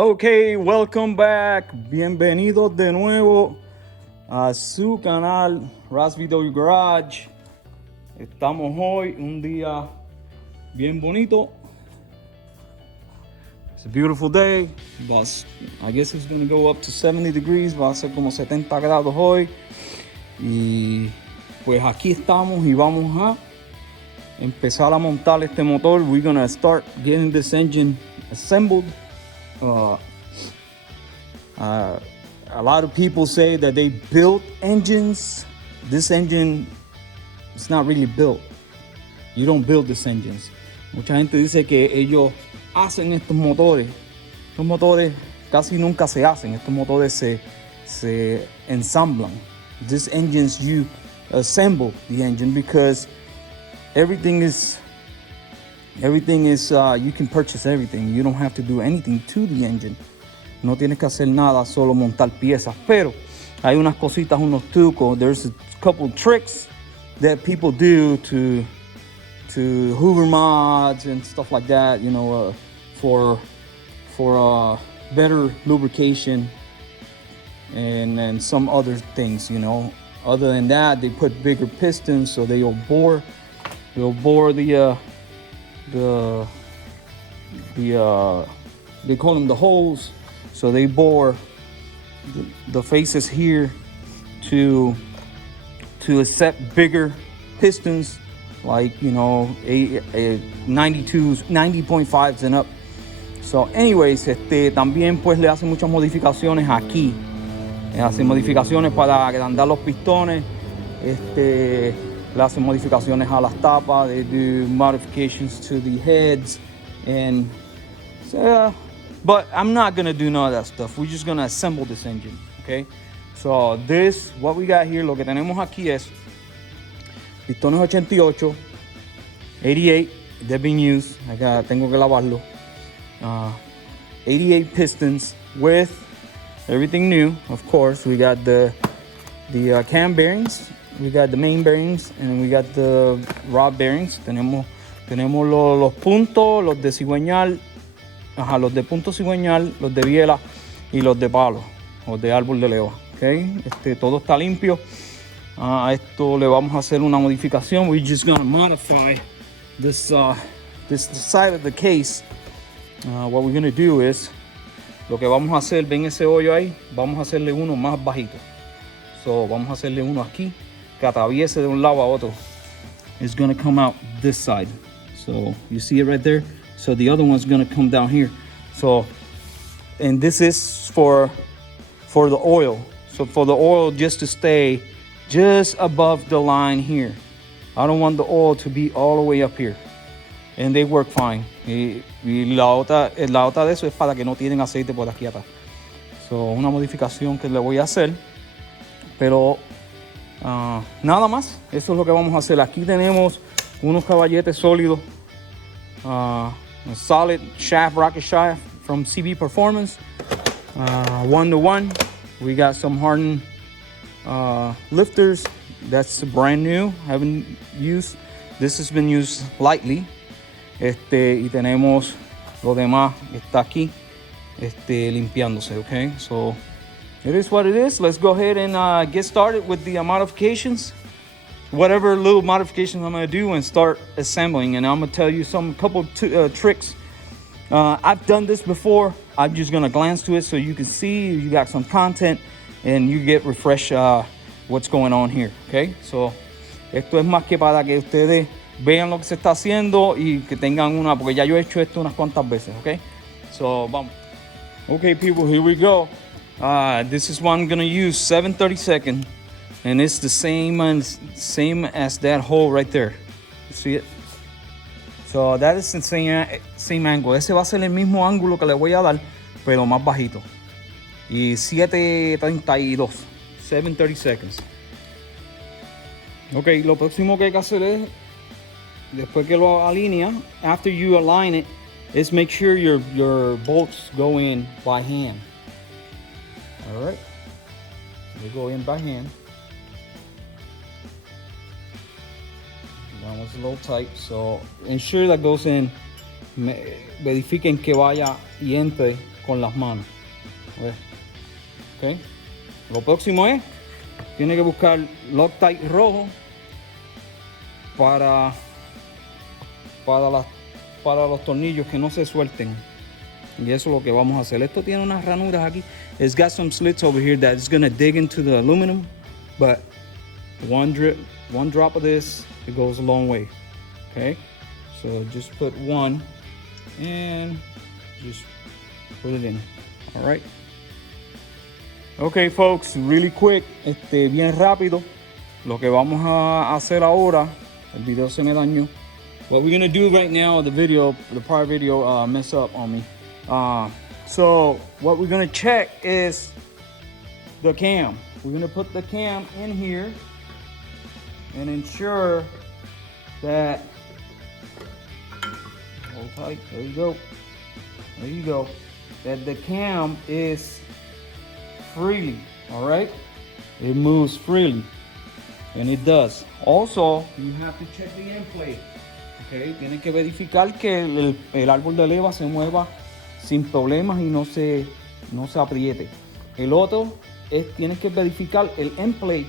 Ok, welcome back. Bienvenidos de nuevo a su canal RasVW Garage. Estamos hoy un día bien bonito. It's a beautiful day. I guess it's going to go up to 70 degrees. Va a ser como 70 grados hoy. Y pues aquí estamos y vamos a empezar a montar este motor. We're going to start getting this engine assembled. A lot of people say that they built engines. This engine is not really built. You don't build these engines. Mucha gente dice que ellos hacen estos motores. Estos motores casi nunca se hacen. Estos motores se ensamblan. These engines, you assemble the engine because everything is you can purchase everything. You don't have to do anything to the engine. No tienes que hacer nada, solo montar piezas. Pero hay unas cositas, unos trucos. There's a couple tricks that people do to Hoover mods and stuff like that, you know, for better lubrication and some other things, you know. Other than that, they put bigger pistons so they'll bore the they call them the holes. So they bore the faces here to accept bigger pistons, like, you know, 92s, 90.5s and up. So anyways, también pues le hacen muchas modificaciones aquí. Hacen modificaciones para agrandar los pistones. Le hacen modificaciones a las tapas. They do modifications to the heads. And so, but I'm not gonna do none of that stuff. We're just gonna assemble this engine, okay? So what we got here, lo que tenemos aquí es pistones 88, 88, they've been used. Tengo que lavarlo. 88 pistons with everything new, of course. We got the cam bearings, we got the main bearings, and we got the rod bearings. Tenemos los puntos, los de cigüeñal. Los de punto cigüeñal, los de biela y los de palo, o de árbol de leva. Okay? Todo está limpio. A esto le vamos a hacer una modificación. We're just gonna modify this side of the case. What we're gonna do is, lo que vamos a hacer, ven ese hoyo ahí, vamos a hacerle uno más bajito. So vamos a hacerle uno aquí que atraviese de un lado a otro. It's gonna come out this side. So you see it right there. So the other one's gonna come down here. So, and this is for the oil. So for the oil just to stay just above the line here. I don't want the oil to be all the way up here. And they work fine. Y la otra de eso es para que no tienen aceite por aquí atrás. So, una modificación que le voy a hacer. Pero nada más. Eso es lo que vamos a hacer. Aquí tenemos unos caballetes sólidos. A solid shaft, rocket shaft from CB Performance, 1-to-1. We got some hardened lifters. That's brand new, haven't used. This has been used lightly. Y tenemos lo demás está aquí, limpiándose. Okay, so it is what it is. Let's go ahead and get started with the modifications. Whatever little modifications I'm gonna do and start assembling, and I'm gonna tell you a couple tricks. I've done this before. I'm just gonna glance to it so you can see you got some content and you get refresh what's going on here. Okay, so esto es más que para que ustedes vean lo que se está haciendo y que tengan porque ya yo he hecho esto unas cuantas veces. Okay, so vamos. Okay, people, here we go. This is one I'm gonna use 7/32. And it's the same as that hole right there. You see it? So that is the same angle. Ese va a ser el mismo ángulo que le voy a dar, pero más bajito. Y 7:32. 7/32. Ok, lo próximo que hay que hacer es, después que lo alinea, after you align it, is make sure your bolts go in by hand. All right? They go in by hand. That one's a little tight, so ensure that goes in. Verifiquen que vaya y entre con las manos. ¿Ves? Okay. Lo próximo es, tiene que buscar Loctite rojo para los tornillos que no se suelten. Y eso es lo que vamos a hacer. Esto tiene unas ranuras aquí. It's got some slits over here that is going to dig into the aluminum, but one drop of this, it goes a long way. Okay, so just put one and just put it in. All right. Okay, folks, really quick, bien rápido. Lo que vamos a hacer ahora, el video se me dañó. What we're gonna do right now, the prior video messed up on me. So what we're gonna check is the cam. We're gonna put the cam in here and ensure that, hold tight, there you go, that the cam is freely, all right? It moves freely, and it does. Also, you have to check the end plate. Okay, tienes que verificar que el árbol de leva se mueva sin problemas y no se apriete. El otro es, tienes que verificar el end plate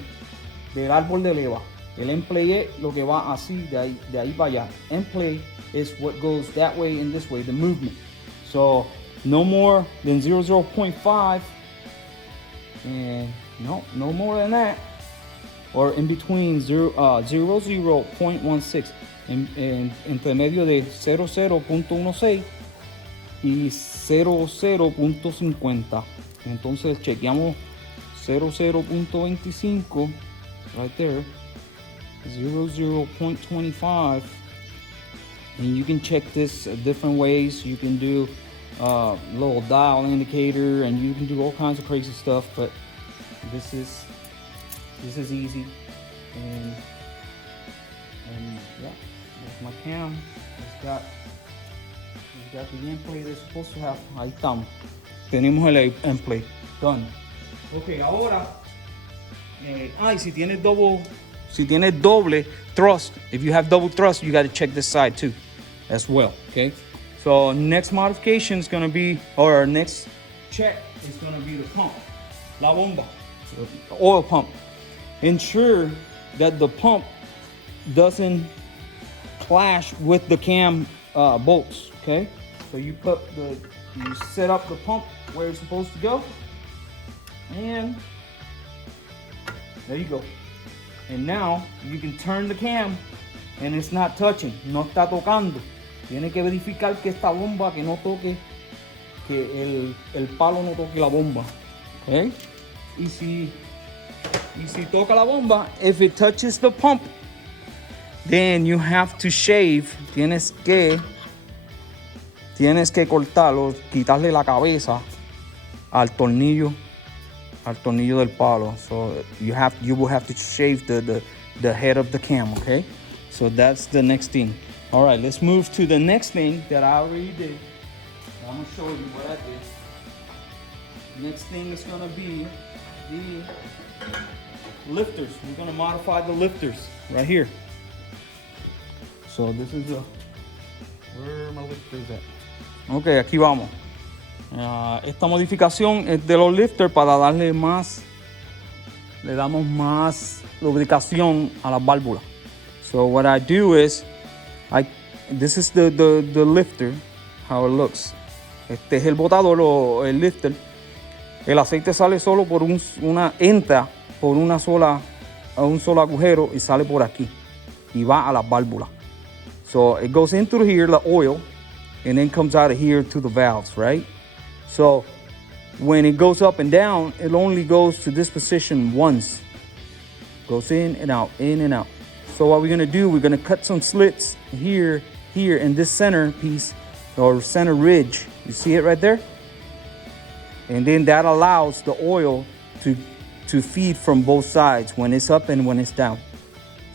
del árbol de leva. El end plate es lo que va así, de ahí para allá. End plate is what goes that way and this way, the movement. So, no more than 0.5, and no more than that, or in between 0.16. Entre medio de 0.16 y 0.50. Entonces chequeamos 0.25 right there, 0.25, and you can check this different ways. You can do little dial indicator, and you can do all kinds of crazy stuff, but this is easy. And yeah, there's my cam. It's got the end plate it's supposed to have. Ahí estamos. Tenemos el end plate. Done. Ok, ahora, si tienes doble thrust, if you have double thrust, you got to check this side too, as well. Okay. So next modification is gonna be, or next check is gonna be the pump, la bomba, the oil pump. Ensure that the pump doesn't clash with the cam bolts. Okay, so you set up the pump where it's supposed to go, and there you go. And now you can turn the cam, and it's not touching, no está tocando. Tiene que verificar que esta bomba, que no toque, que el palo no toque la bomba. Okay, y si toca la bomba, if it touches the pump, then you have to shave. Tienes que cortarlo, quitarle la cabeza al tornillo del palo. So you will have to shave the head of the cam. Okay, so that's the next thing. All right, let's move to the next thing that I already did. I'm gonna show you what I did. Next thing is gonna be the lifters. We're gonna modify the lifters right here. So this is where are my lifters at? Ok, aquí vamos. Esta modificación es de los lifters para le damos más lubricación a las válvulas. So what I do is, this is the lifter, how it looks. Este es el botador o el lifter. El aceite sale solo entra por un solo agujero y sale por aquí y va a las válvulas. So it goes in through here, the oil, and then comes out of here to the valves, right? So when it goes up and down, it only goes to this position once. Goes in and out, in and out. So what we're gonna do, we're gonna cut some slits here in this center piece or center ridge. You see it right there? And then that allows the oil to feed from both sides when it's up and when it's down.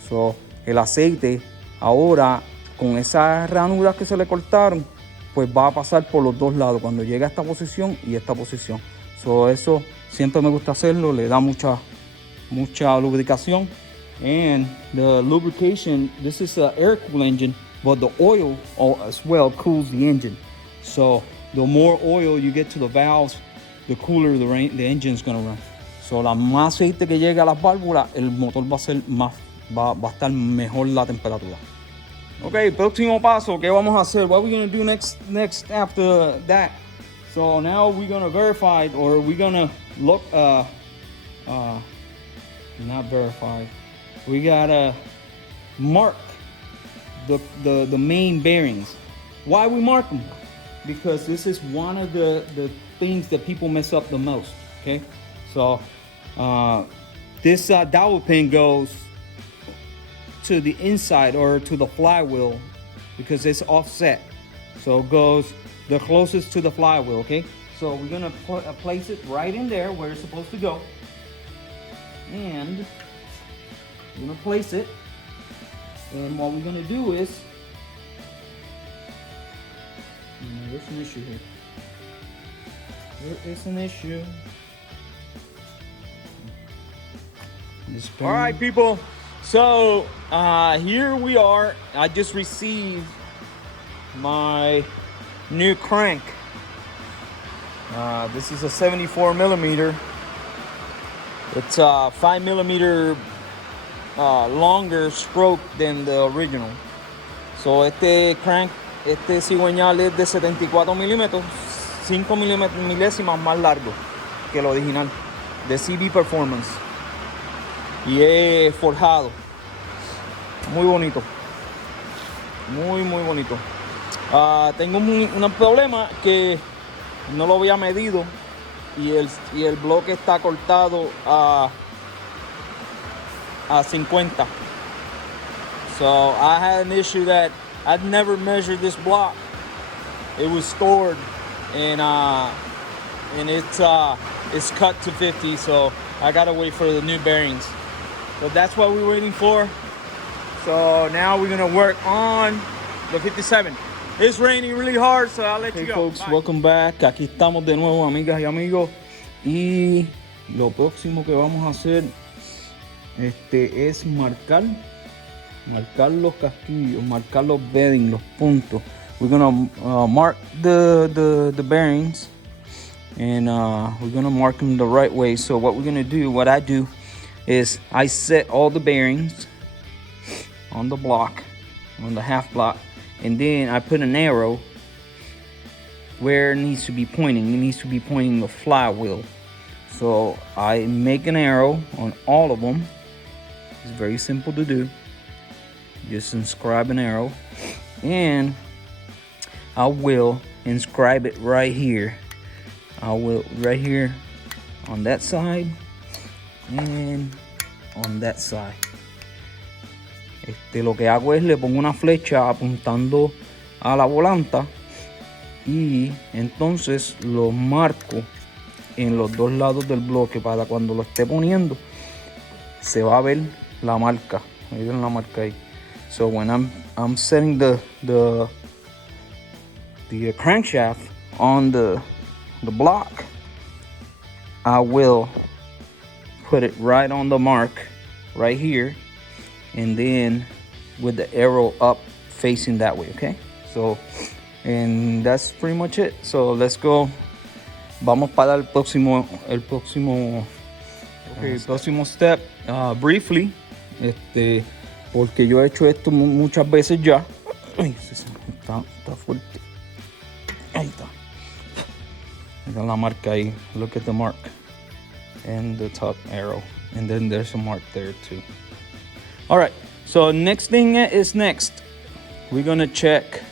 So el aceite ahora con esas ranuras que se le cortaron, pues va a pasar por los dos lados cuando llega a esta posición y esta posición. So eso siempre me gusta hacerlo, le da mucha lubricación. And the lubrication, this is an air cool engine, but the oil as well cools the engine. So the more oil you get to the valves, the cooler the engine's gonna run. So, la más aceite que llegue a las válvulas, el motor va a ser más, va a estar mejor la temperatura. Okay, próximo paso, ¿qué vamos a hacer? What are we gonna do next after that? So now we're gonna verify, or we're gonna look, not verify. We gotta mark the main bearings. Why we mark them? Because this is one of the things that people mess up the most. Okay, so this dowel pin goes to the inside or to the flywheel because it's offset. So it goes the closest to the flywheel, okay? So we're gonna place it right in there where it's supposed to go. And we're gonna place it. And what we're gonna do is, there's an issue here. There is an issue. All right, people. So here we are. I just received my new crank. This is a 74 millimeter. It's a 5 millimeter longer stroke than the original. So este crank, este cigüeñal es de 74 milímetros, 5 milésimas más largo que el original, de CB Performance. Y es forjado. Muy bonito. Muy bonito. Tengo un problema que no lo había medido y el bloque está cortado a 50. So I had an issue that I'd never measured this block. It was stored and it's cut to 50, so I gotta wait for the new bearings. So that's what we're waiting for. So now we're gonna work on the 57. It's raining really hard, so I'll let you go. Folks, bye. Welcome back. Aquí estamos de nuevo, amigas y amigos. Y lo próximo que vamos a hacer es marcar los casquillos, marcar los bedding, los puntos. We're gonna mark the bearings, and we're gonna mark them the right way. So what we're gonna do, what I do, is I set all the bearings on the block, on the half block, and then I put an arrow where it needs to be pointing. It needs to be pointing the flywheel. So I make an arrow on all of them. It's very simple to do. Just inscribe an arrow, and I will inscribe it right here. I will right here on that side and on that side. Lo que hago es le pongo una flecha apuntando a la volanta y entonces lo marco en los dos lados del bloque para cuando lo esté poniendo se va a ver la marca. Miren la marca ahí. So when I'm setting the crankshaft on the block, I will put it right on the mark right here, and then with the arrow up facing that way, okay? So, and that's pretty much it. So let's go. Vamos para el próximo step, briefly, porque yo he hecho esto muchas veces ya. Ay, está fuerte. Ahí está. Esa es la marca ahí. Look at the mark and the top arrow, and then there's a mark there too. All right, so next thing is next. We're gonna check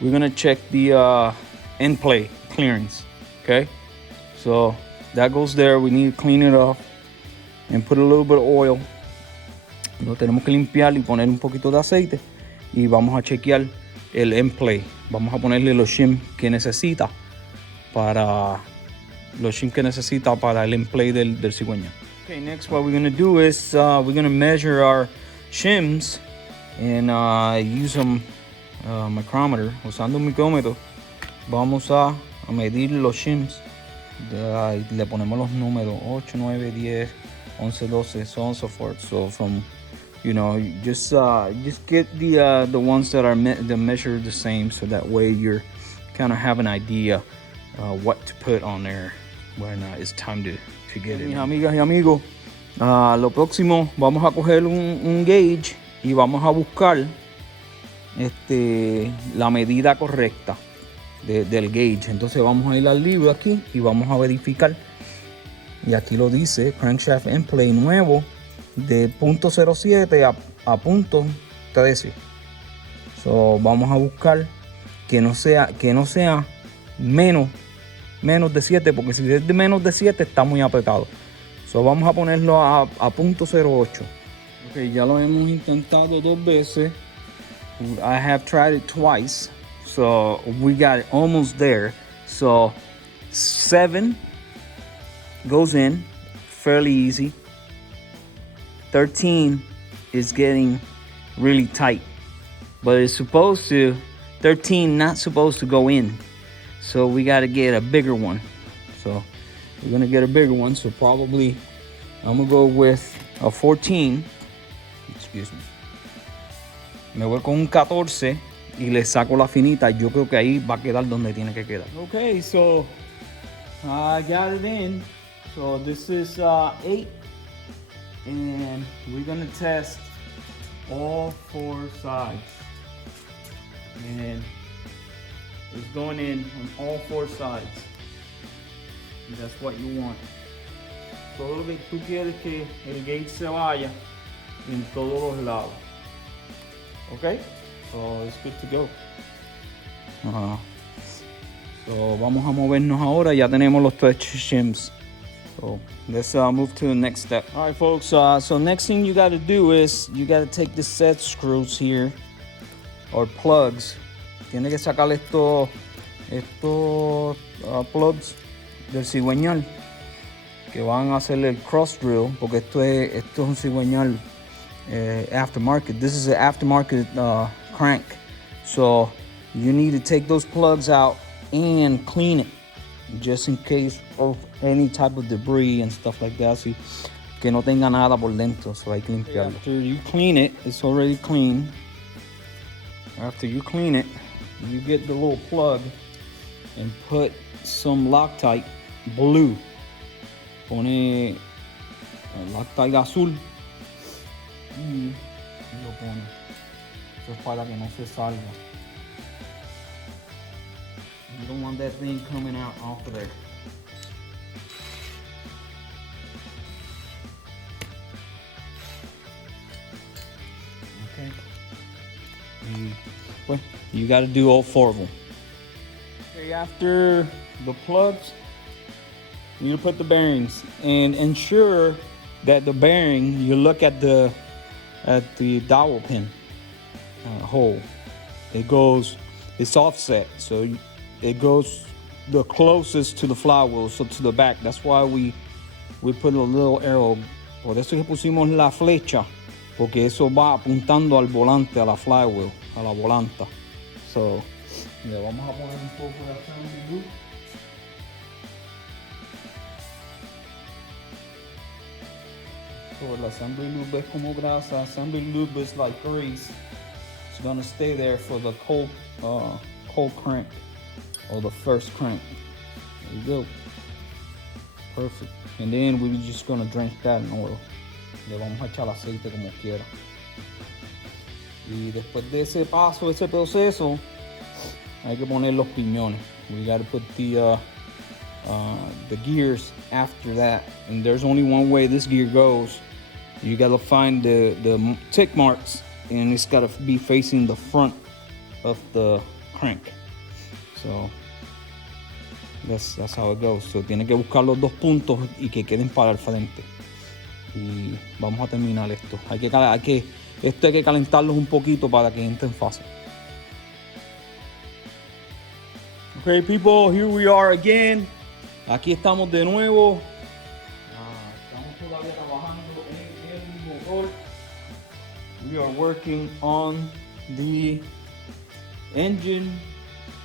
the end play clearance. Okay, so that goes there. We need to clean it off and put a little bit of oil. Lo tenemos que limpiar y poner un poquito de aceite y vamos a chequear el end play. Vamos a ponerle los shims que necesita para el end play del cigüeñal. Okay, next what we're gonna do is we're gonna measure our shims and use a micrometer. Usando un micrómetro vamos a medir los shims. Le ponemos los números 8, 9, 10, 11, 12, so on and so forth. So from, just get the ones that are measured the same, so that way you're kind of have an idea what to put on there when it's time to get it. Mis amigas y amigos, lo próximo vamos a coger un gauge y vamos a buscar la medida correcta del gauge. Entonces vamos a ir al libro aquí y vamos a verificar. Y aquí lo dice, crankshaft end play nuevo de .07 a .13. So, vamos a buscar que no sea menos de 7, porque si es de menos de 7 está muy apretado. So, vamos a ponerlo a .08. Ok, ya lo hemos intentado 2 veces. I have tried it twice. So we got it almost there. So 7 goes in fairly easy. 13 is getting really tight, but it's supposed to, 13 not supposed to go in. So we got to get a bigger one. So we're gonna get a bigger one. So probably I'm gonna go with a 14. Excuse me. Me voy con un 14 y le saco la finita. Yo creo que ahí va a quedar donde tiene que quedar. Okay, so I got it in. So this is 8, and we're gonna test all 4 sides. And it's going in on all 4 sides. And that's what you want. Todo lo que tú quieres que el gauge se vaya en todos los lados. Okay, so it's good to go. So vamos a movernos ahora. Ya tenemos los 3 shims. So let's move to the next step. All right, folks. So next thing you got to do is you got to take the set screws here, or plugs. Tiene que sacar estos plugs del cigüeñal que van a hacer el cross drill, porque esto es un cigüeñal aftermarket. This is an aftermarket crank, so you need to take those plugs out and clean it, just in case of any type of debris and stuff like that. Así que no tenga nada por dentro, so hay que limpiarlo. After you clean it, it's already clean. After you clean it, you get the little plug and put some Loctite blue. Pone Loctite azul. Y lo pone. Eso es para que no se salga. You don't want that thing coming out off of there. Okay. Well, you got to do all 4 of them. Okay, after the plugs, you put the bearings and ensure that the bearing, you look at the dowel pin hole. It's offset, so it goes the closest to the flywheel, so to the back. That's why we put a little arrow. Por eso que pusimos la flecha, porque eso va apuntando al volante, a la flywheel, a la volanta. So, le vamos a poner un poco de assembly loop. So the assembly lube es como grasa. Assembly lube is like grease. It's gonna stay there for the cold crank, or the first crank. There you go. Perfect. And then we're just gonna drench that in oil. Le vamos a echar aceite como quiera. Y después de ese paso, ese proceso, hay que poner los piñones. We gotta put the gears after that. And there's only one way this gear goes. You gotta find the tick marks, and it's gotta be facing the front of the crank. So that's how it goes. So tiene que buscar los 2 puntos y que queden para el frente. Y vamos a terminar esto. Esto hay que calentarlos un poquito para que entren fácil. Okay, people, here we are again. Aquí estamos de nuevo. Estamos todavía trabajando en el motor. We are working on the engine,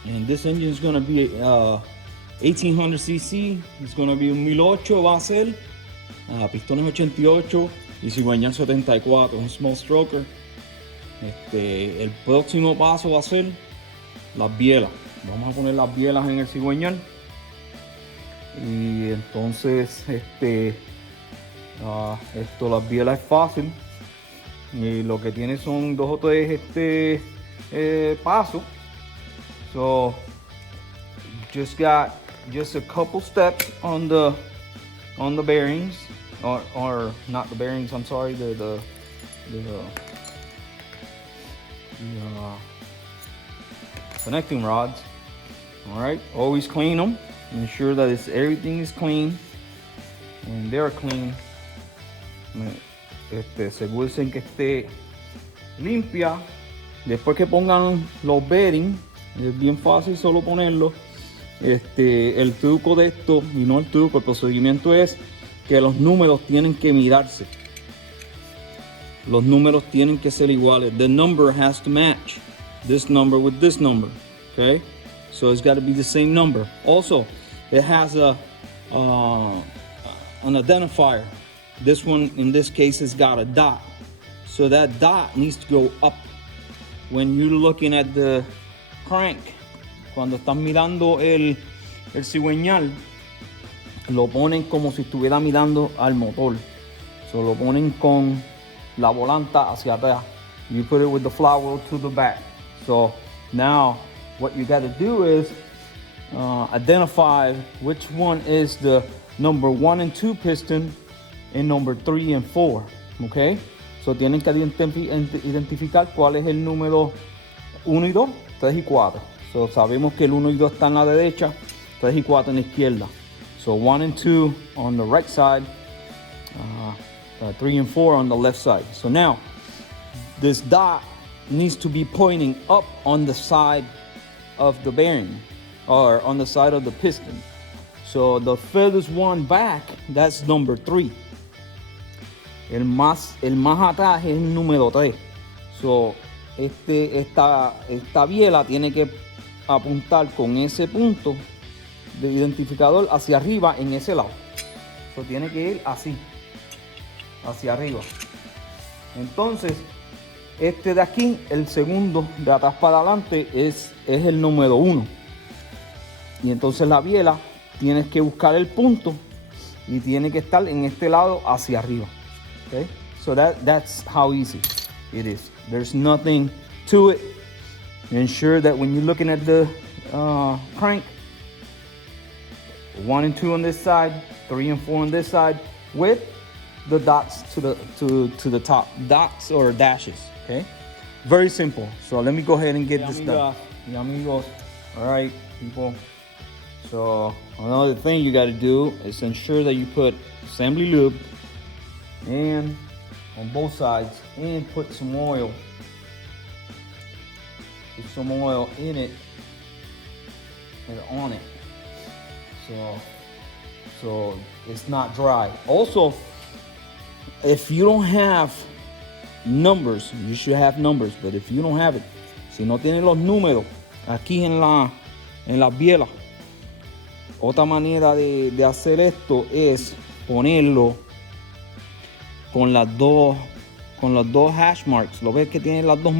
and this engine is going to be 1800 cc. It's going to be un 1008 va a ser, pistones 88 y cigüeñal 74, un small stroker. El próximo paso va a ser las bielas. Vamos a poner las bielas en el cigüeñal. Y entonces esto, las bielas es fácil. Y lo que tiene son 2 o 3 pasos. So just got just a couple steps on the bearings, or not the bearings, I'm sorry, the connecting rods. All right, always clean them. Ensure that everything is clean. When they're clean, asegúrense que esté limpia. Después que pongan los bearings, es bien fácil solo ponerlo. El truco de esto, y no el truco, el procedimiento es que los números tienen que mirarse. Los números tienen que ser iguales. The number has to match this number with this number. Okay, so it's got to be the same number. Also, it has an identifier. This one, in this case, has got a dot. So that dot needs to go up. When you're looking at the crank, cuando estás mirando el cigüeñal, lo ponen como si estuviera mirando al motor. So lo ponen con la volanta hacia atrás. You put it with the flywheel to the back. So now what you got to do is identify which one is the number 1 and 2 piston and number 3 and 4. Okay? So tienen que identificar cuál es el número 1 y 2, 3 y 4. So sabemos que el 1 y 2 están a la derecha, 3 y 4 en la izquierda. So 1 and 2 on the right side, 3 and 4 on the left side. So now this dot needs to be pointing up on the side of the bearing, or on the side of the piston. So the furthest one back, that's number 3. El más atrás es el número 3. So esta biela tiene que apuntar con ese punto de identificador hacia arriba en ese lado. So tiene que ir así, hacia arriba. Entonces este de aquí, el segundo de atrás para adelante, es el número 1. Y entonces la biela tienes que buscar el punto y tiene que estar en este lado hacia arriba. Okay, so that's how easy it is. There's nothing to it. Ensure that when you're looking at the crank, 1 and 2 on this side, 3 and 4 on this side, with the dots to the top, dots or dashes. Okay, very simple. So let me go ahead and get this done. Amigos, all right, people. So another thing you got to do is ensure that you put assembly lube and on both sides, and put some oil. Put some oil in it and on it, so it's not dry. Also, if you don't have numbers, you should have numbers, but if you don't have it, si no tienen los números aquí en la biela, otra manera de hacer esto es ponerlo con las dos hash marks. Lo ves que tiene las dos,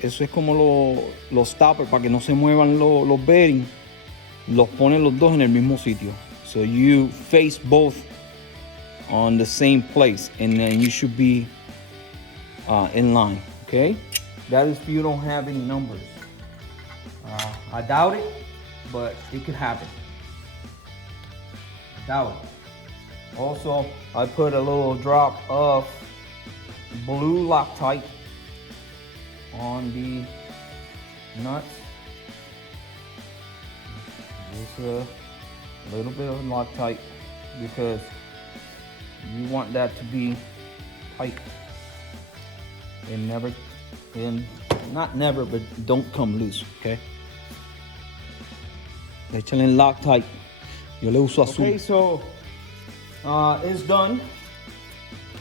eso es como los stoppers para que no se muevan los bearings. Los ponen los dos en el mismo sitio. So you face both on the same place, and then you should be in line. Okay, that is if you don't have any numbers. I doubt it, but it could happen. I doubt it. Also, I put a little drop of blue Loctite on the nuts. Just a little bit of Loctite, because you want that to be tight and not never, but don't come loose. Okay. Échale en Loctite. Yo le uso azul. Okay, so it's done.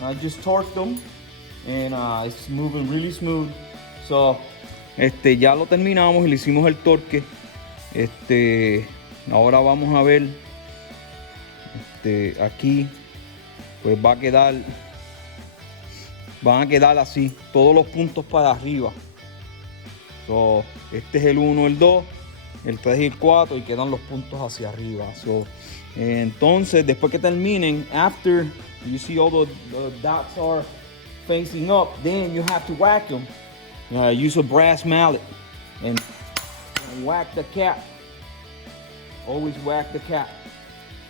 I just torqued them and it's moving really smooth. So ya lo terminamos y le hicimos el torque. Ahora vamos a ver aquí, pues van a quedar así todos los puntos para arriba. So, este es el 1, el 2, el 3 y el 4 y quedan los puntos hacia arriba. So, entonces, después que terminen, after you see all the dots are facing up, then you have to whack them. Use a brass mallet and whack the cap. Always whack the cap.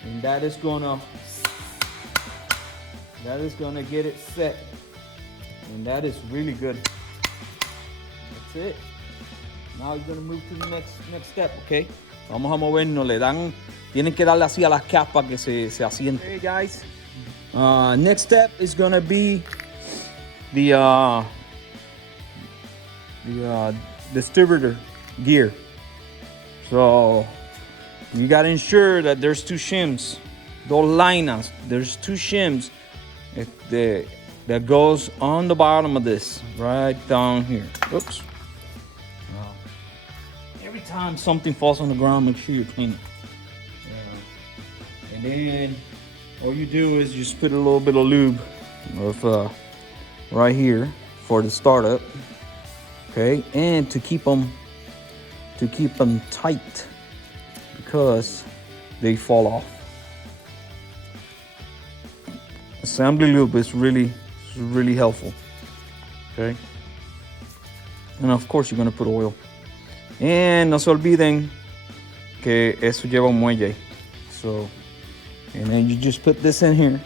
And that is gonna get it set. And that is really good. That's it. Now you're gonna move to the next step, okay? Vamos a movernos, tienen que darle así a las capas que se asienten. Okay, guys. Next step is gonna be the distributor gear. So you gotta ensure that there's 2 shims, dos linas. There's 2 shims that goes on the bottom of this, right down here. Oops. Every time something falls on the ground, make sure you clean it. And then all you do is just put a little bit of lube of right here for the startup. Okay, and to keep them tight because they fall off. Assembly lube is really helpful. Okay, and of course you're gonna put oil. And no se olviden que eso lleva un muelle. So, and then you just put this in here.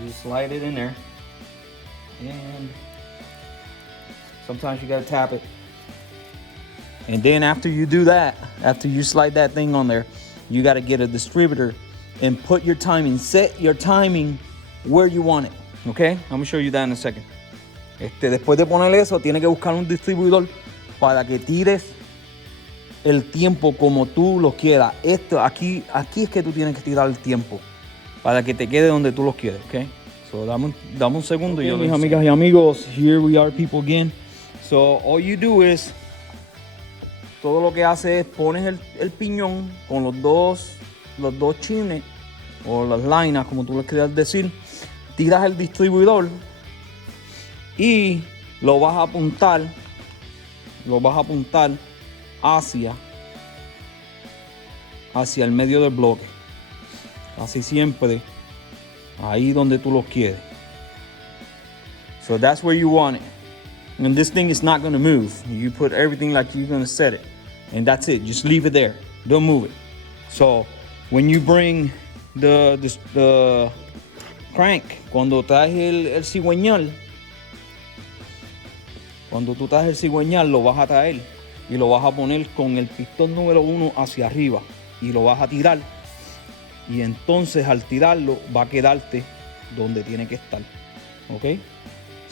You just slide it in there. And sometimes you gotta tap it. And then after you do that, after you slide that thing on there, you gotta get a distributor and put your timing, set your timing where you want it. Okay? I'm gonna show you that in a second. Después de poner eso, tienes que buscar un distribuidor para que tires el tiempo como tú lo quieras. Aquí es que tú tienes que tirar el tiempo para que te quede donde tú lo quieres, ¿ok? So, dame un segundo. Okay, mis amigas y amigos, here we are, people, again. So, all you do is, todo lo que haces es pones el piñón con los dos chines o las lainas, como tú les quieras decir, tiras el distribuidor y lo vas a apuntar hacia el medio del bloque, casi siempre ahí donde tú lo quieres. So that's where you want it, and this thing is not going to move. You put everything like you're going to set it, and that's it. Just leave it there, don't move it. So when you bring the crank, cuando traes el cigüeñal, cuando tú traes el cigüeñal, lo vas a traer y lo vas a poner con el pistón número 1 hacia arriba y lo vas a tirar, y entonces al tirarlo va a quedarte donde tiene que estar. Ok,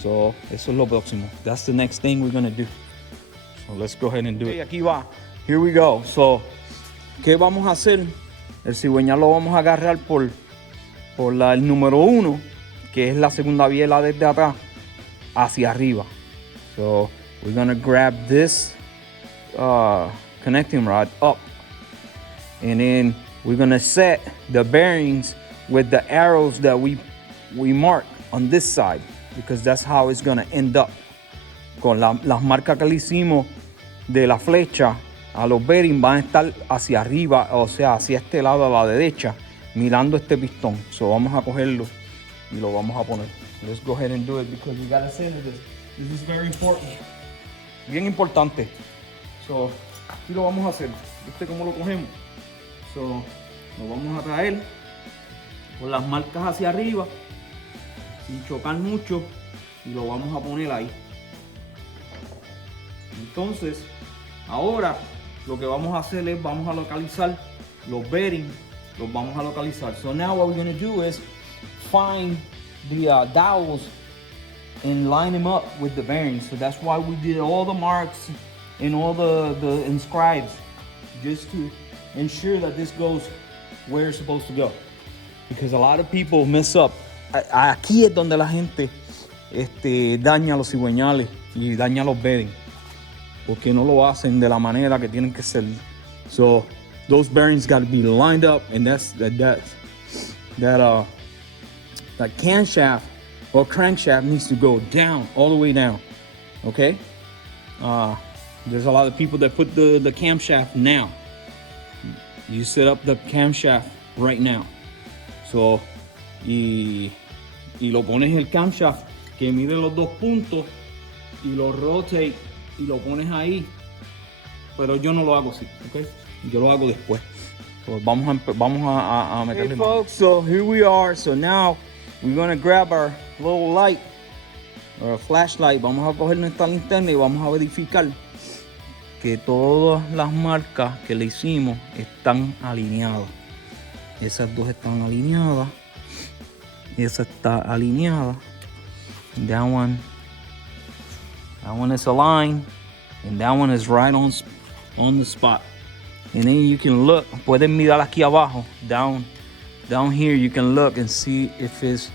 so eso es lo próximo. That's the next thing we're gonna do. So let's go ahead and do it. Aquí va. Here we go. So, ¿qué vamos a hacer? El cigüeñal lo vamos a agarrar por el número 1, que es la segunda biela desde atrás hacia arriba. So we're gonna grab this connecting rod up, and then we're gonna set the bearings with the arrows that we mark on this side, because that's how it's gonna end up. Con las marcas que le hicimos de la flecha a los bearings van a estar hacia arriba, o sea, hacia este lado a la derecha, mirando este pistón. So vamos a cogerlo y lo vamos a poner. Let's go ahead and do it because we gotta center this. This is very important. Bien importante. So, aquí lo vamos a hacer. ¿Viste cómo lo cogemos? So, lo vamos a traer con las marcas hacia arriba, sin chocar mucho, y lo vamos a poner ahí. Entonces, ahora lo que vamos a hacer es, vamos a localizar los bearings, los vamos a localizar. So now what we're going to do is find the dowels and line them up with the bearings. So that's why we did all the marks and all the inscribes, just to ensure that this goes where it's supposed to go. Because a lot of people mess up. Aquí es donde la gente daña los cigüeñales y daña los bearings, porque no lo hacen de la manera que tienen que ser. So those bearings got to be lined up, and that camshaft or crankshaft needs to go down, all the way down, okay? There's a lot of people that put the camshaft now. You set up the camshaft right now. So, y lo pones el camshaft que mide los 2 puntos y lo rotate y lo pones ahí. Pero yo no lo hago así, okay? Yo lo hago después. So vamos a meterle. Hey folks, so here we are. So now we're gonna grab our little light or flashlight. Vamos a coger nuestra linterna y vamos a verificar que todas las marcas que le hicimos están alineadas. Esas dos están alineadas. Esa está alineada. That one is aligned, and that one is right on the spot. And then you can look. Pueden mirar aquí abajo. Down here you can look and see if it's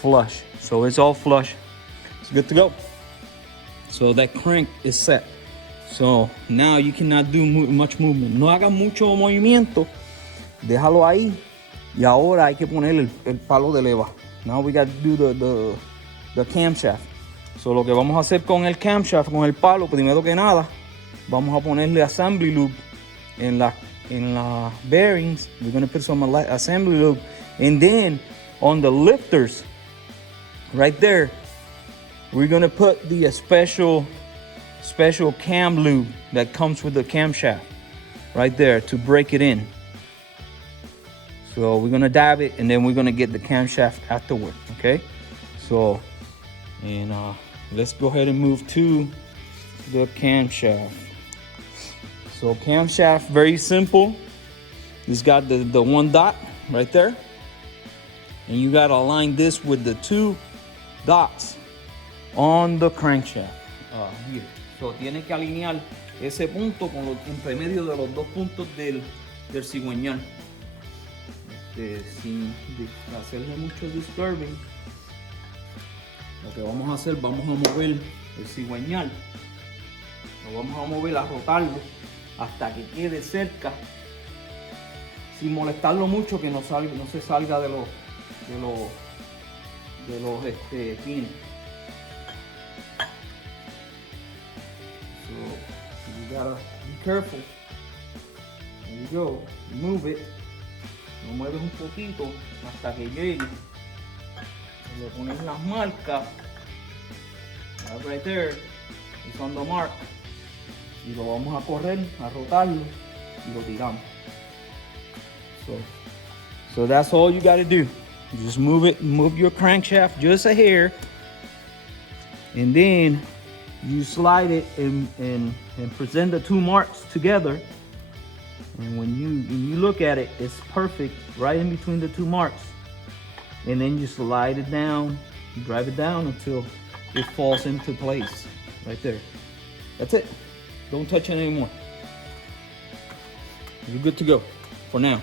flush. So it's all flush. It's good to go. So that crank is set. So now you cannot do much movement. No haga mucho movimiento. Déjalo ahí. Y ahora hay que poner el palo de leva. Now we got to do the camshaft. So lo que vamos a hacer con el camshaft, con el palo, primero que nada, vamos a ponerle assembly lube en la bearings. We're going to put some assembly lube. And then on the lifters, right there, we're going to put the special cam lube that comes with the camshaft right there to break it in. So we're gonna dab it and then we're gonna get the camshaft afterward, okay? So, and let's go ahead and move to the camshaft. So camshaft, very simple. It's got the 1 dot right there. And you gotta align this with the 2 dots on the crankshaft. Here. So tiene que alinear ese punto con entre medio de los 2 puntos del cigüeñal. Sin hacerle mucho disturbing, lo que vamos a hacer, vamos a mover el cigüeñal, lo vamos a mover, a rotarlo hasta que quede cerca, sin molestarlo mucho, que no se salga de los pines. So you gotta be careful. There you go, move it. Lo mueves un poquito hasta que llegue. Le pones las marcas. Right there. It's on the mark. Y lo vamos a correr, a rotarlo y lo tiramos. So that's all you gotta do. You just move it, move your crankshaft just a hair. And then you slide it and present the 2 marks together. And when you look at it, it's perfect right in between the 2 marks. And then you slide it down, drive it down until it falls into place right there. That's it. Don't touch it anymore. You're good to go for now.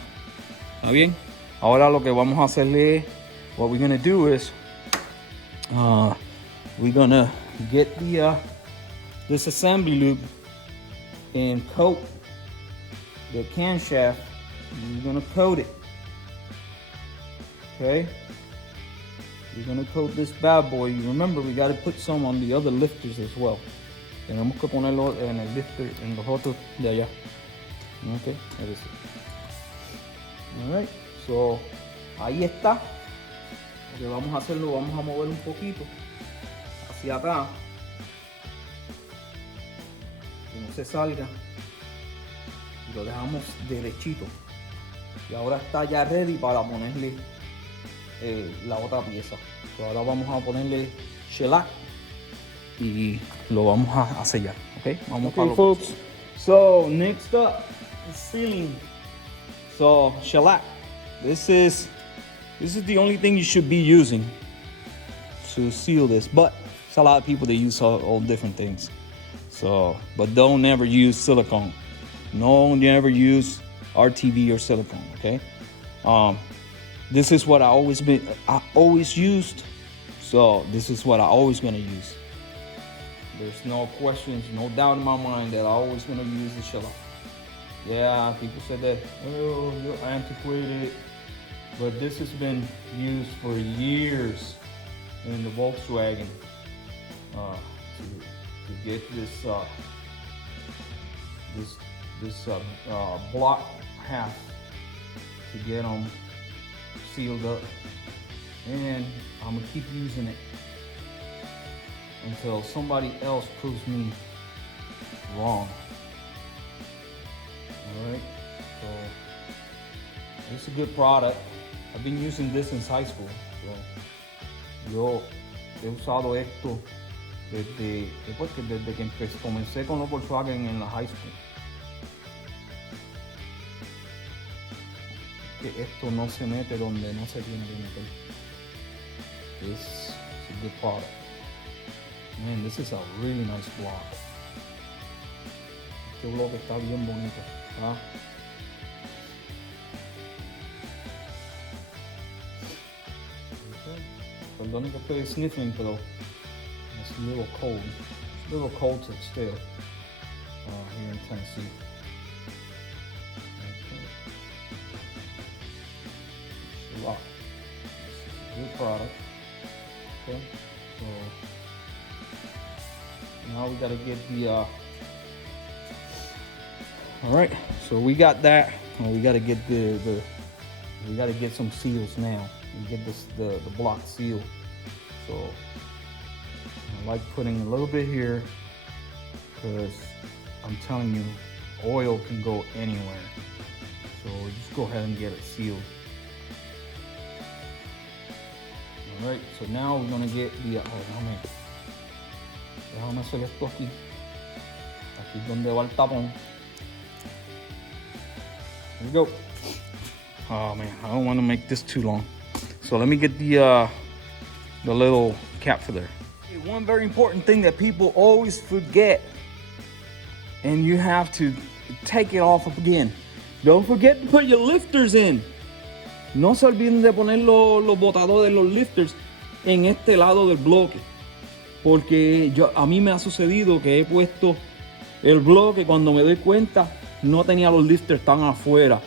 ¿Está bien? Ahora lo que vamos a hacerle, what we're gonna do is, we're gonna get this assembly lube and coat the camshaft. You're gonna coat it. Okay? You're gonna coat this bad boy. You remember, we gotta put some on the other lifters as well. Tenemos que ponerlo en el lifter, en los otros de allá. Okay, there is it. Alright, so ahí está. Lo que vamos a hacer, lo vamos a mover un poquito hacia atrás, que no se salga. Lo dejamos derechito y ahora está ya ready para ponerle la otra pieza. So ahora vamos a ponerle shellac y lo vamos a sellar. Okay, vamos para folks. So next up is sealing. So shellac. This is the only thing you should be using to seal this, but it's a lot of people that use all different things. So, but don't ever use silicone. No, never use RTV or silicone, okay? This is what I always used. So this is what I always gonna use. There's no questions, no doubt in my mind that I always gonna use the shellac. Yeah, people said that, oh, you're antiquated, but this has been used for years in the Volkswagen to get this block half to get them sealed up, and I'm gonna keep using it until somebody else proves me wrong. All right, so it's a good product. I've been using this since high school. So yo he usado esto desde que comencé con los Volkswagen en la high school. Que esto no se mete donde no se tiene que meter. This is a good product. Man, this is a really nice block. Este bloque está bien bonito. ¿Ah? Okay. Perdón que estoy sniffling, pero it's a little cold. It's a little cold still here in Tennessee. Wow. This is a good product. Okay, so now we gotta get the all right, so we got that. We gotta get we gotta get some seals now and get the block seal. So I like putting a little bit here because I'm telling you, oil can go anywhere. So just go ahead and get it sealed. All right, so now we're gonna get the déjame hacer esto aquí. Aquí es donde va el tapón. Here we go. Oh man, I don't want to make this too long. So let me get the little cap for there. Okay, one very important thing that people always forget, and you have to take it off again. Don't forget to put your lifters in. No se olviden de poner los botadores, los lifters en este lado del bloque. Porque a mí me ha sucedido que he puesto el bloque, cuando me doy cuenta no tenía los lifters tan afuera.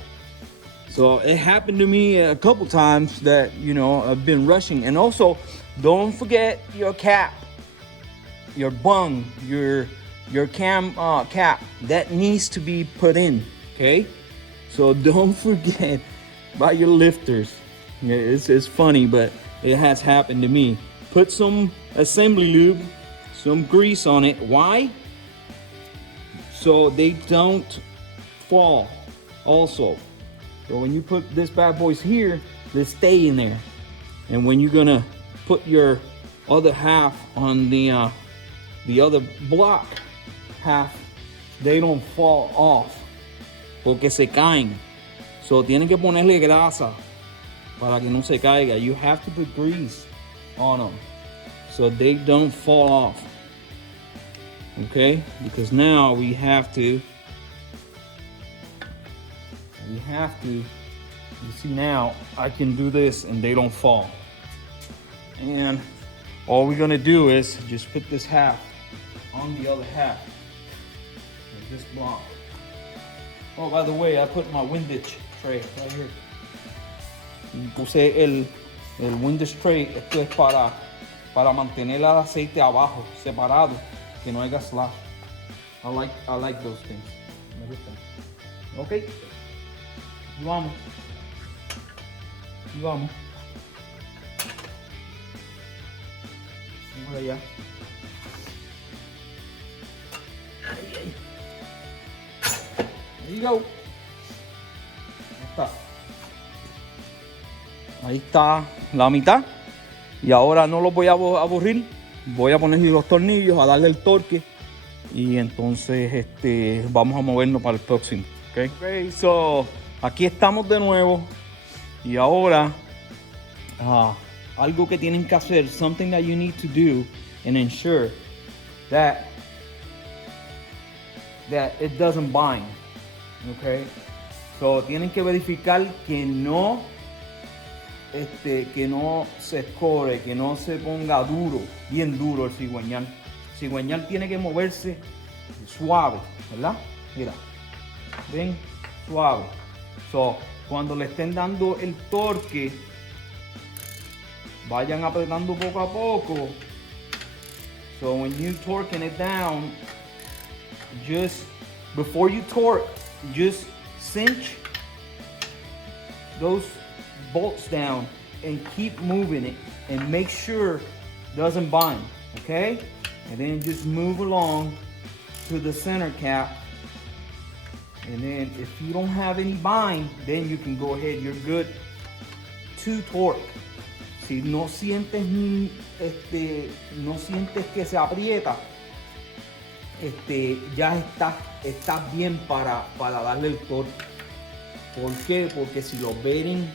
So it happened to me a couple times that, you know, I've been rushing. And also, don't forget your cap, your bung, your cam cap. That needs to be put in, okay? So don't forget about your lifters. It's funny, but it has happened to me. Put some assembly lube, some grease on it. Why? So they don't fall also. So when you put this bad boys here, they stay in there. And when you're gonna put your other half on the other block half, they don't fall off porque se caen. So tienen que ponerle grasa para que no se caiga. You have to put grease on them so they don't fall off. Okay? Because now we have to, you see, now I can do this and they don't fall. And all we're gonna do is just put this half on the other half of this block. Oh, by the way, I put my windage tray right here. Puse el windage tray. Esto es para mantener el aceite abajo, separado, que no haya slash. I like those things. Me gustan. Okay. Y vamos. Vamos allá. Ahí. There you go. Ahí está la mitad. Y ahora no lo voy a aburrir. Voy a poner los tornillos, a darle el torque. Y entonces vamos a movernos para el próximo. Okay, so aquí estamos de nuevo. Y ahora algo que tienen que hacer, something that you need to do and ensure that it doesn't bind. Okay, so tienen que verificar que no se escore, que no se ponga duro, bien duro el cigüeñal. El cigüeñal tiene que moverse suave, ¿verdad? Mira, ven, suave. So, cuando le estén dando el torque, Vayan apretando poco a poco. So when you torquing it down, just before you torque, just cinch those bolts down and keep moving it and make sure it doesn't bind, okay? And then just move along to the center cap. And then if you don't have any bind, then you can go ahead, you're good to torque. Si no sientes, no sientes que se aprieta, ya estás bien para darle el torque. ¿Por qué? Porque si los bearings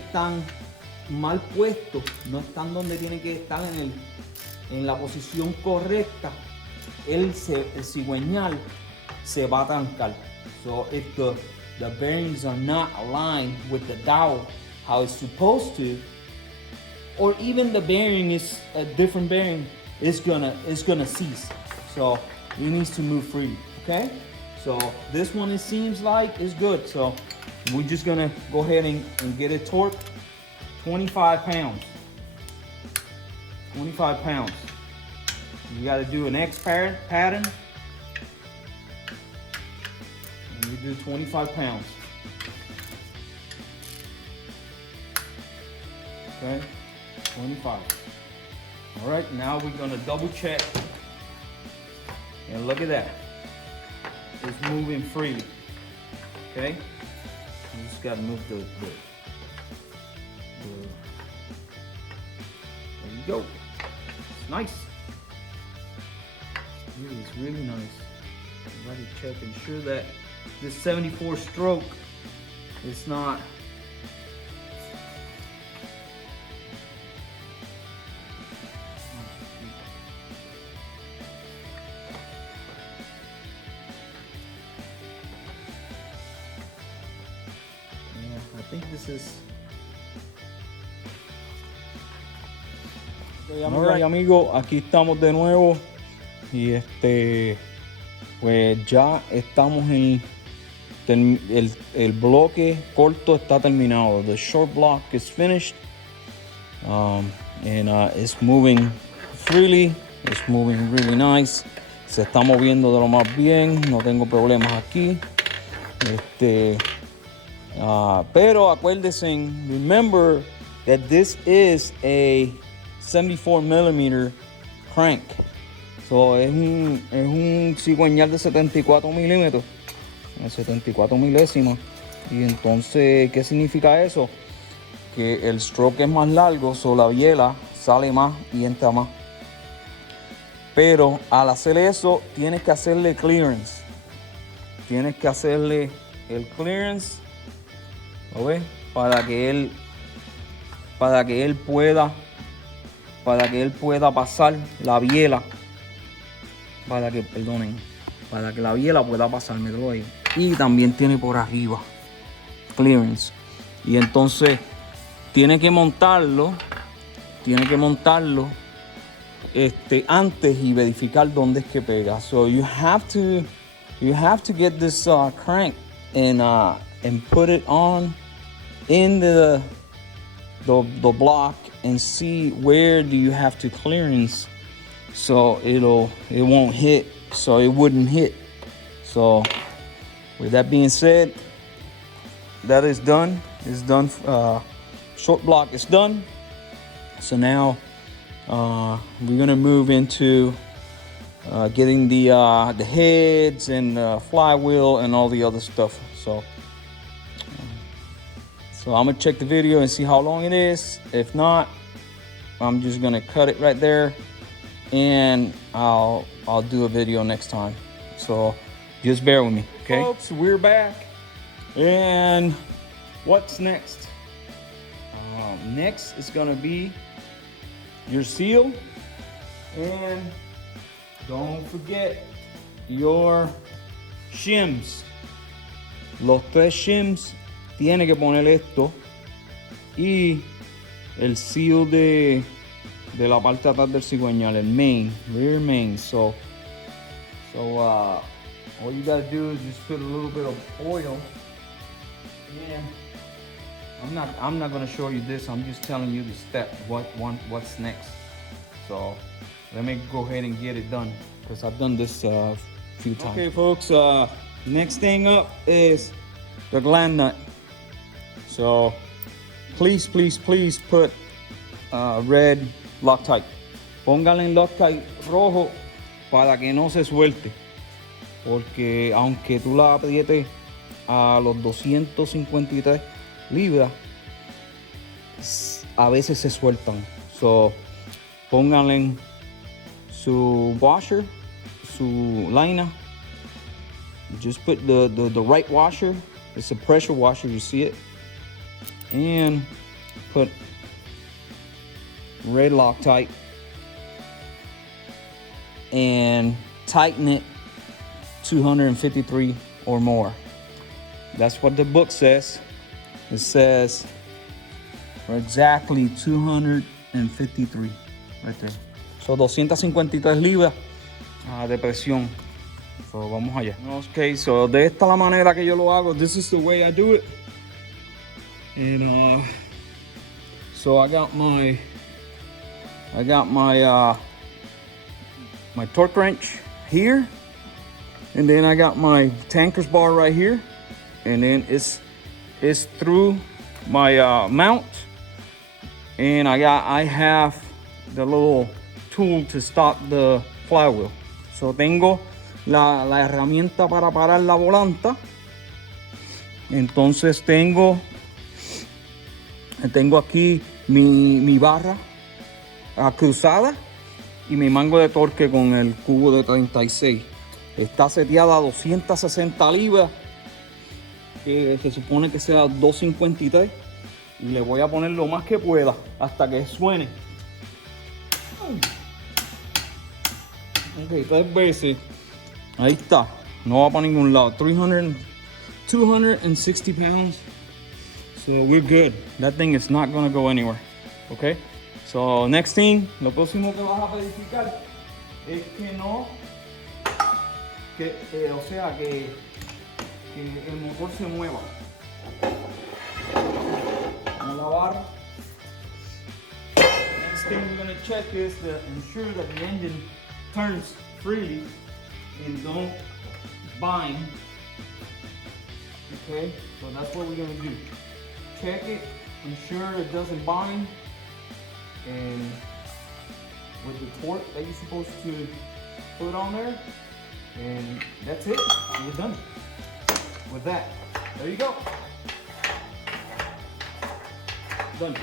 están mal puestos, no están donde tienen que estar en la posición correcta, el cigüeñal se va a trancar. So if the bearings are not aligned with the dowel how it's supposed to, or even the bearing is a different bearing, it's gonna cease. So it needs to move freely. Okay. So this one, it seems like is good. So we're just gonna go ahead and get it torqued. 25 pounds. 25 pounds. You gotta do an X pattern. And you do 25 pounds. Okay, 25. All right, now we're gonna double check. And look at that. It's moving freely. Okay? You just gotta move the there you go. It's nice. It's really nice. Everybody check, ensure that this 74 stroke is not I think this is. Alright, amigos, aquí estamos de nuevo y pues ya estamos en el bloque corto está terminado. The short block is finished, and it's moving freely. It's moving really nice. Se está moviendo de lo más bien. No tengo problemas aquí. Pero acuérdense, remember that this is a 74 millimeter crank. So es un cigüeñal de 74 milímetros, 74 milésimas. Y entonces, ¿qué significa eso? Que el stroke es más largo, so la biela sale más y entra más. Pero al hacer eso, tienes que hacerle clearance. Tienes que hacerle el clearance, ¿lo ves? Para que él pueda pasar la biela. Para que la biela pueda pasar, mételo ahí. Y también tiene por arriba clearance. Y entonces tiene que montarlo antes y verificar dónde es que pega. So you have to get this crank and put it on in the block and see where do you have to clearance, so it won't hit, so it wouldn't hit. So with that being said, that is done. It's done. Short block is done. So now we're gonna move into getting the heads and the flywheel and all the other stuff. So I'm gonna check the video and see how long it is. If not, I'm just gonna cut it right there, and I'll do a video next time. So just bear with me, okay? Folks, we're back, and what's next? Next is gonna be your seal, and don't forget your shims. Los tres shims. Tiene que poner esto y el seal de la parte de atrás del cigüeñal, el main, rear main. So all you gotta do is just put a little bit of oil, and I'm not gonna show you this. I'm just telling you the step. What's next. So let me go ahead and get it done because I've done this a few times. Okay, folks. Next thing up is the gland nut. So please put red Loctite. Póngale en Loctite rojo para que no se suelte. Porque aunque tú la aprietes a los 253 libras, a veces se sueltan. So, pónganle su washer, su liner. Just put the right washer. It's a pressure washer, you see it. And put red Loctite and tighten it 253 or more. That's what the book says. It says exactly 253 right there. So 253 libras de presión. So vamos allá. Okay, so de esta la manera que yo lo hago. This is the way I do it. And so I got my my torque wrench here, and then I got my tanker's bar right here, and then it's through my mount, and I have the little tool to stop the flywheel. So tengo la herramienta para parar la volanta. Entonces tengo aquí mi barra cruzada y mi mango de torque con el cubo de 36. Está seteada a 260 libras, que se supone que sea 253, y le voy a poner lo más que pueda hasta que suene. Ok, 3 veces. Ahí está, no va para ningún lado. 260 pounds. So we're good. That thing is not gonna go anywhere. Okay? So next thing, lo próximo que vas a verificar es que no, o sea, que el motor se mueva. Con la barra. Next thing we're gonna check is to ensure that the engine turns freely and don't bind. Okay, so that's what we're gonna do. Check it, ensure it doesn't bind, and with the torque that you're supposed to put on there, and that's it. We're done with that. There you go. Done.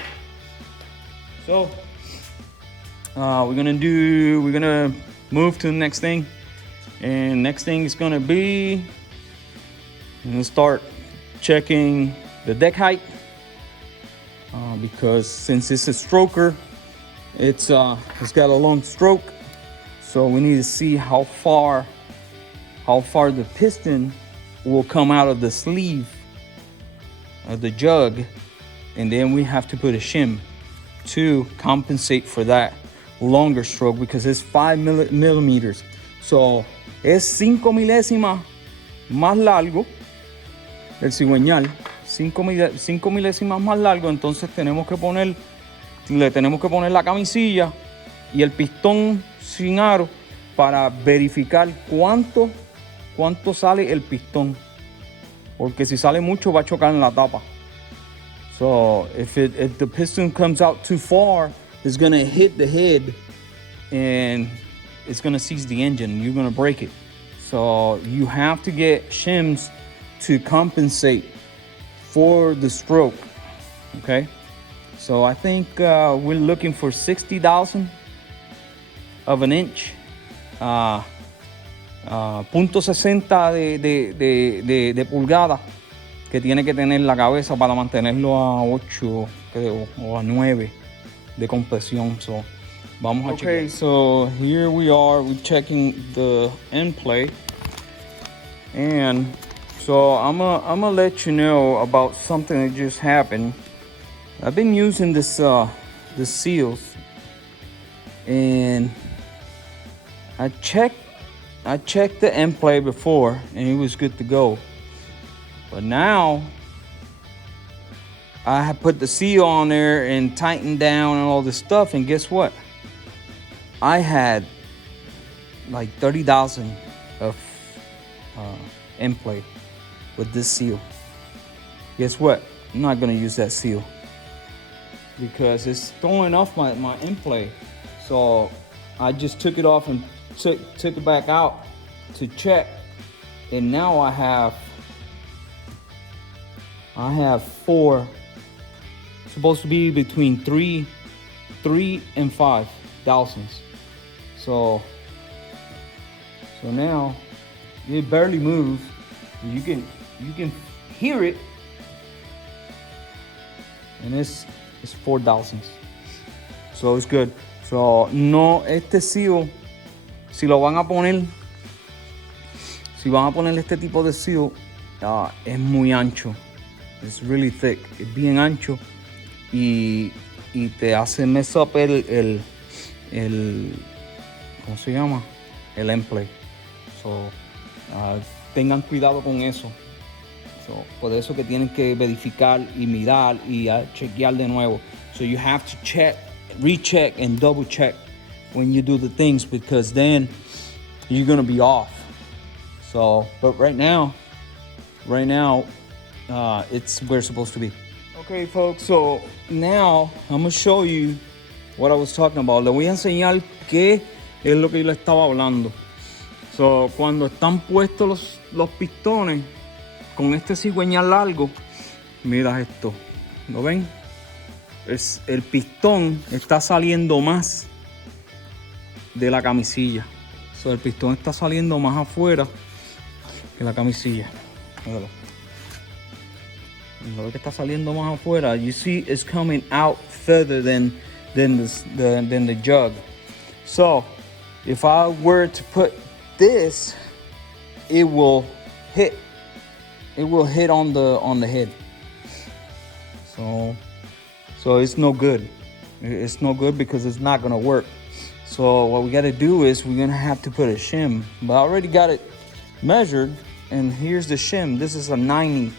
So we're gonna move to the next thing, and next thing is gonna be, I'm gonna start checking the deck height, because since it's a stroker, it's got a long stroke, so we need to see how far the piston will come out of the sleeve of the jug, and then we have to put a shim to compensate for that longer stroke, because it's 5 millimeters, so es 5 milésimas más largo el cigüeñal, 5 milésimas más largo. Entonces le tenemos que poner la camisilla y el pistón sin aro para verificar cuánto sale el pistón, porque si sale mucho va a chocar en la tapa. So if the piston comes out too far, it's gonna hit the head and it's gonna seize the engine. You're gonna break it. So you have to get shims to compensate for the stroke. Okay, so I think we're looking for 60,000 of an inch, .60 de pulgada que tiene que tener la cabeza para mantenerlo a 8, creo, o a 9 de compresión. So vamos a chequear. Okay, so here we are, we're checking the end plate, and so I'm gonna let you know about something that just happened. I've been using the seals, and I checked the end plate before, and it was good to go. But now I had put the seal on there and tightened down and all this stuff, and guess what? I had like 30,000 of end play with this seal. Guess what? I'm not gonna use that seal because it's throwing off my end play. So I just took it off and took it back out to check, and now I have 4, supposed to be between 3 and 5 thousandths. So now it barely moves. You can hear it, and it's 4 thousandths. So it's good. So no, este seal, si van a poner este tipo de seal, es muy ancho. It's really thick. Es bien ancho y te hace mess up el ¿cómo se llama? El end play. So tengan cuidado con eso. So, por eso que tienen que verificar y mirar y chequear de nuevo. So you have to check, recheck, and double check when you do the things, because then you're gonna be off. So, but right now, it's where it's supposed to be. Okay, folks. So now I'm gonna show you what I was talking about. Le voy a enseñar qué es lo que yo le estaba hablando. So, cuando están puestos los pistones con este cigüeñal largo, mira esto, ¿lo ven? El pistón está saliendo más de la camisilla. So, el pistón está saliendo más afuera que la camisilla. Míralo. Lo que está saliendo más afuera. You see, it's coming out further than the jug. So, if I were to put this, it will hit on the head. So it's no good. It's no good because it's not gonna work. So what we gotta do is we're gonna have to put a shim. But I already got it measured, and here's the shim. This is a 90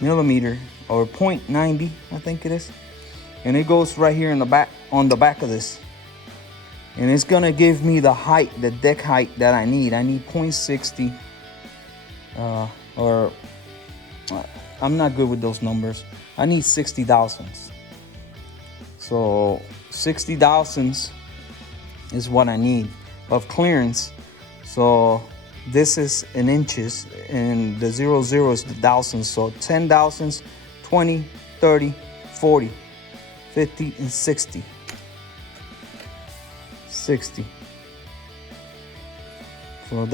millimeter or 0.90, I think it is. And it goes right here in the back, on the back of this. And it's gonna give me the height, the deck height that I need. I need 0.60, or I'm not good with those numbers. I need 60 thousandths. So 60 thousandths is what I need of clearance. So this is in inches, and the 00 is the thousandths. So 10 thousandths, 20, 30, 40, 50, and 60. 60. So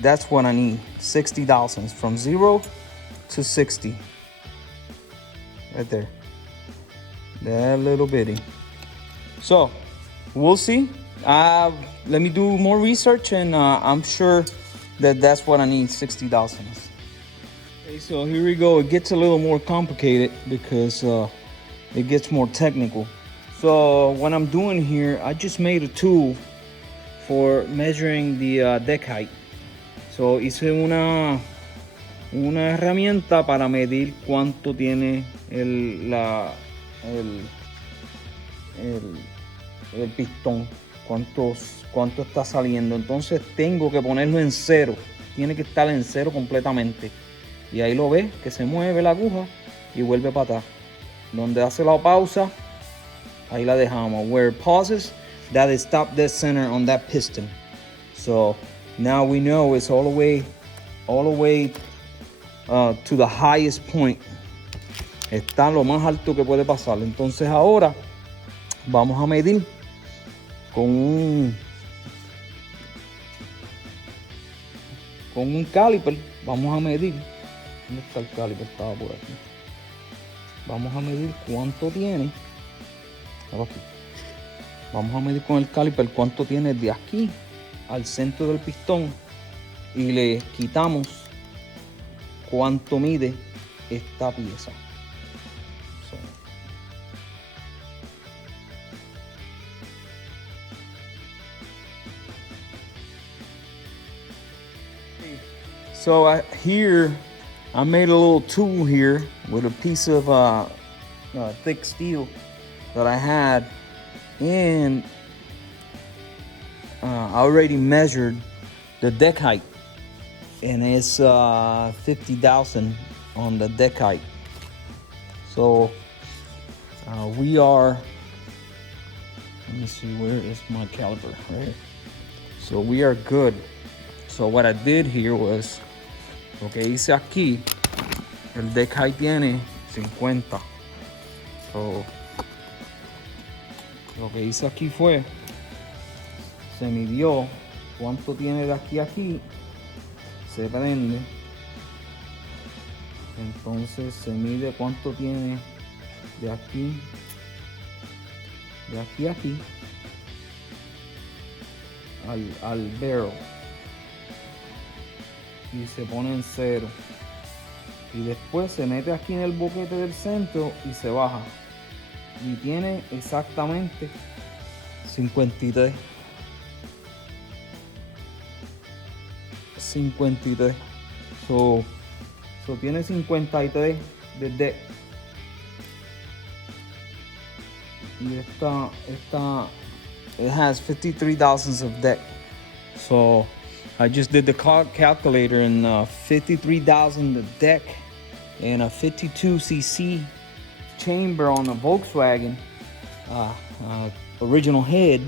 that's what I need. 60 thousandths from 0 to 60. Right there. That little bitty. So we'll see. Let me do more research, and I'm sure that's what I need. 60 thousandths. Okay, so here we go. It gets a little more complicated because it gets more technical. So what I'm doing here, I just made a tool for measuring the deck height. So hice una herramienta para medir cuánto tiene el pistón, cuánto está saliendo. Entonces tengo que ponerlo en cero. Tiene que estar en cero completamente. Y ahí lo ves que se mueve la aguja y vuelve para atrás. Donde hace la pausa, ahí la dejamos. Where it pauses, that is stop dead center on that piston. So now we know it's all the way to the highest point. Está lo más alto que puede pasar. Entonces ahora vamos a medir con un caliper. Vamos a medir. ¿Dónde está el caliper? Estaba por aquí. Vamos a medir cuánto tiene. Aquí. Vamos a medir con el caliper cuánto tiene de aquí al centro del pistón, y le quitamos cuánto mide esta pieza. So here I made a little tool here with a piece of thick steel that I had, and I already measured the deck height, and it's 50,000 on the deck height. So we are, let me see, where is my caliper? Right here. So we are good. So what I did here was, lo que hice aquí, el deck height tiene 50. So lo que hice aquí fue, se midió cuánto tiene de aquí a aquí, se prende, entonces se mide cuánto tiene de aquí a aquí al barrel, y se pone en 0, y después se mete aquí en el boquete del centro y se baja, y tiene exactamente 53. So tiene 53 de deck. Y esta it has 53 thousandths of deck. So I just did the calculator, and 53,000 the deck and a 52cc chamber on the Volkswagen original head.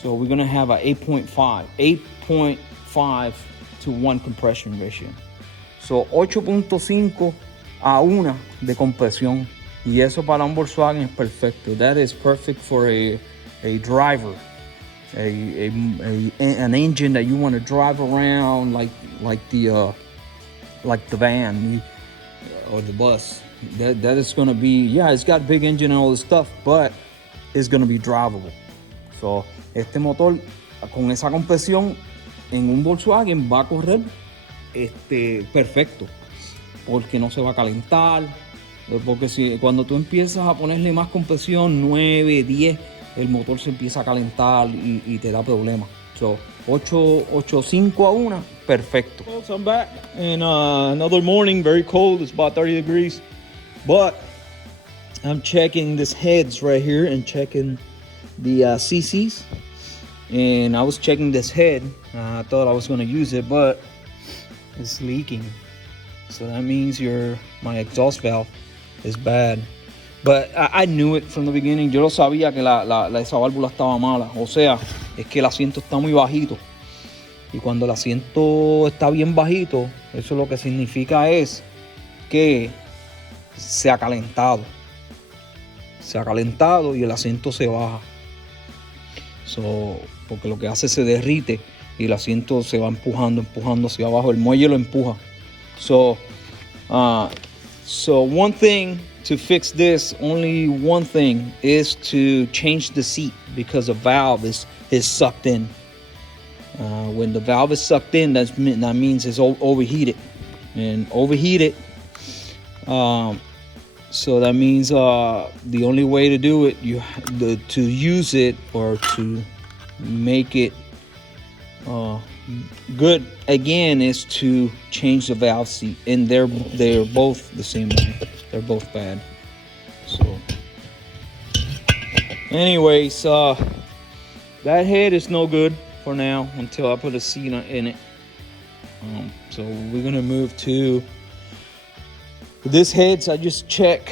So we're gonna have a 8.5 to 1 compression ratio. So 8.5 a 1 de compresión. Y eso para un Volkswagen es perfecto. That is perfect for a driver, an engine that you want to drive around like the van or the bus. That is going to be, yeah, it's got a big engine and all this stuff, but it's going to be drivable. So este motor con esa compresión en un Volkswagen va a correr perfecto, porque no se va a calentar. Porque cuando tú empiezas a ponerle más compresión, 9, 10, el motor se empieza a calentar y te da problemas. So 8.5 a 1, perfecto. So I'm back, and another morning, very cold. It's about 30 degrees, but I'm checking this heads right here and checking the CCs. And I was checking this head. I thought I was going to use it, but it's leaking. So that means my exhaust valve is bad. But I knew it from the beginning. Yo lo sabía que esa válvula estaba mala. O sea, es que el asiento está muy bajito. Y cuando el asiento está bien bajito, eso lo que significa es que se ha calentado. Se ha calentado y el asiento se baja. Porque lo que hace se derrite y el asiento se va empujando hacia abajo. El muelle lo empuja. So one thing to fix this, only one thing, is to change the seat, because the valve is sucked in. When the valve is sucked in, that means it's overheated. And overheated, so that means the only way to do it, to use it or to make it good again, is to change the valve seat. And they're both the same way. They're both bad. So anyways, that head is no good for now until I put a seat in it. So we're gonna move to this heads. I check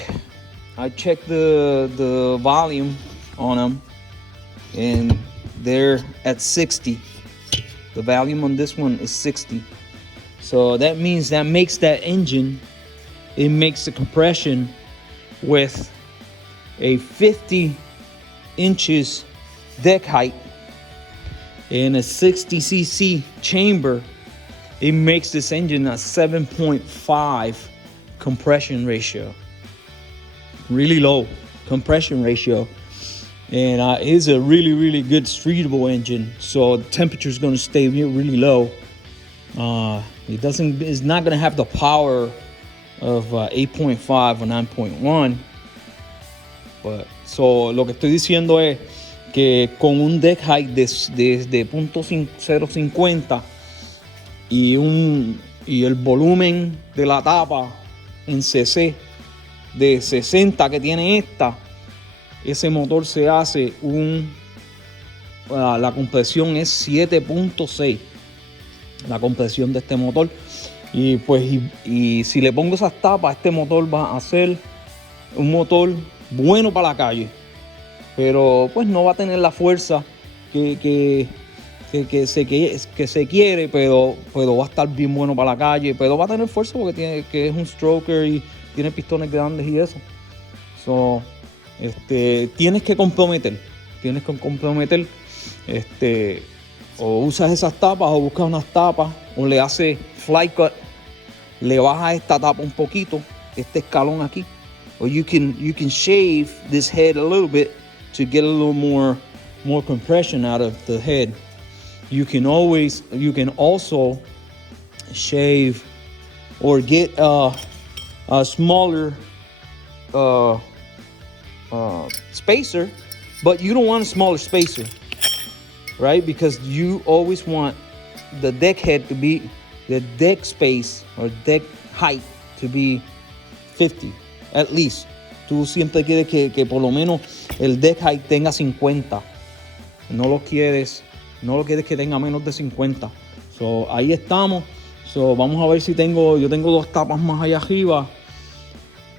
the volume on them, and they're at 60. The volume on this one is 60. So that means that makes that engine, it makes the compression with a 50 inches deck height and a 60cc chamber. It makes this engine a 7.5 compression ratio. Really low compression ratio. And it's a really, really good streetable engine. So the temperature is going to stay really low. It's not going to have the power of 8.5 or 9.1. But so lo que estoy diciendo es que con un deck height de .050 y el volumen de la tapa en cc, de 60 que tiene esta, ese motor se hace la compresión es 7.6, la compresión de este motor. Y pues y si le pongo esas tapas, este motor va a ser un motor bueno para la calle, pero pues no va a tener la fuerza que se quiere, pero va a estar bien bueno para la calle, pero va a tener fuerza porque es un stroker y tiene pistones grandes y eso. So, tienes que comprometer, o usas esas tapas o buscas unas tapas o le haces fly cut, le bajas esta tapa un poquito, este escalón aquí, or you can shave this head a little bit to get a little more compression out of the head. You can also shave or get a smaller spacer, but you don't want a smaller spacer, right? Because you always want the deck head to be, the deck space or deck height to be 50 at least. Tú siempre quieres que por lo menos el deck height tenga 50. No lo quieres que tenga menos de 50. So, ahí estamos. So, vamos a ver si yo tengo dos tapas más allá arriba.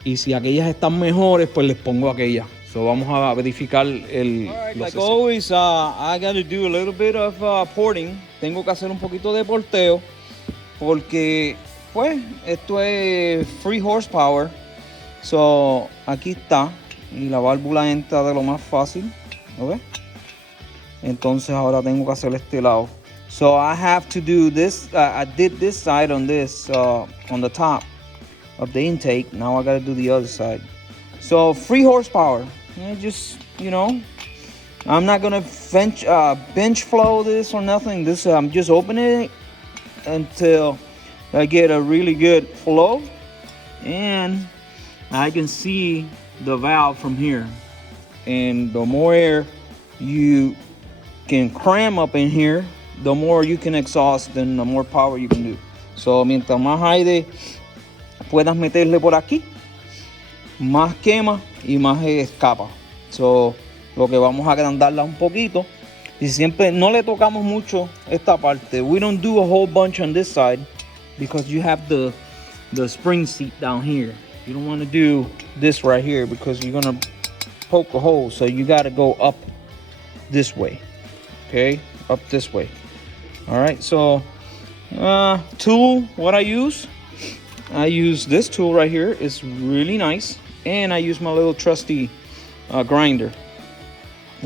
Y si aquellas están mejores, pues les pongo aquellas. So, vamos a verificar like always, I got to do a little bit of porting. Tengo que hacer un poquito de porteo. Porque, pues, esto es free horsepower. So, aquí está. Y la válvula entra de lo más fácil. ¿Lo ves? Entonces ahora tengo que hacer este lado. So I have to do this. I did this side on this on the top of the intake. Now I got to do the other side. So free horsepower. Just, I'm not gonna bench flow this or nothing. This I'm just opening it until I get a really good flow, and I can see the valve from here. And the more air you can cram up in here, the more you can exhaust and the more power you can do. So mientras más aire puedas meterle por aquí, más quema y más escapa. So lo que vamos a agrandarla un poquito, y siempre no le tocamos mucho esta parte. We don't do a whole bunch on this side because you have the spring seat down here. You don't want to do this right here because you're gonna poke a hole. So you got to go up this way. Okay, up this way. All right, so tool, what I use this tool right here. It's really nice, and I use my little trusty grinder,